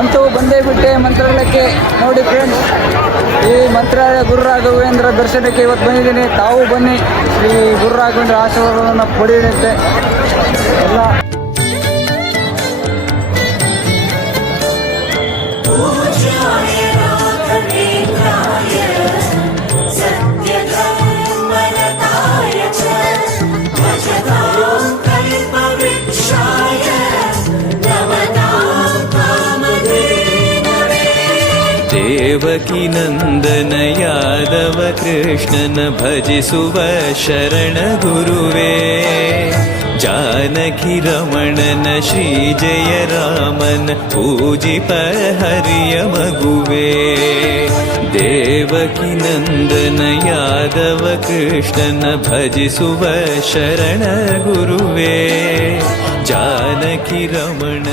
ಅಂತೂ ಬಂದೇ ಬಿಟ್ಟೆ ಮಂತ್ರಾಲಯಕ್ಕೆ. ನೋಡಿ ಫ್ರೆಂಡ್ಸ್ ಈ ಮಂತ್ರಾಲಯ ಗುರು ರಾಘವೇಂದ್ರ ದರ್ಶನಕ್ಕೆ ಇವತ್ತು ಬಂದಿದ್ದೀನಿ. ತಾವು ಬನ್ನಿ. ಶ್ರೀ ಗುರು ರಾಘವೇಂದ್ರ ಆಶೀರ್ವಾದವನ್ನು ಪಡೆಯುವಂತೆ. ಎಲ್ಲ देवकी यादव कृष्णन भज सुव शरण गुरुवे। जानकी रमण न श्री जय रामन यादव कृष्णन भज सुव शरण गुरुवे। जनकी रमण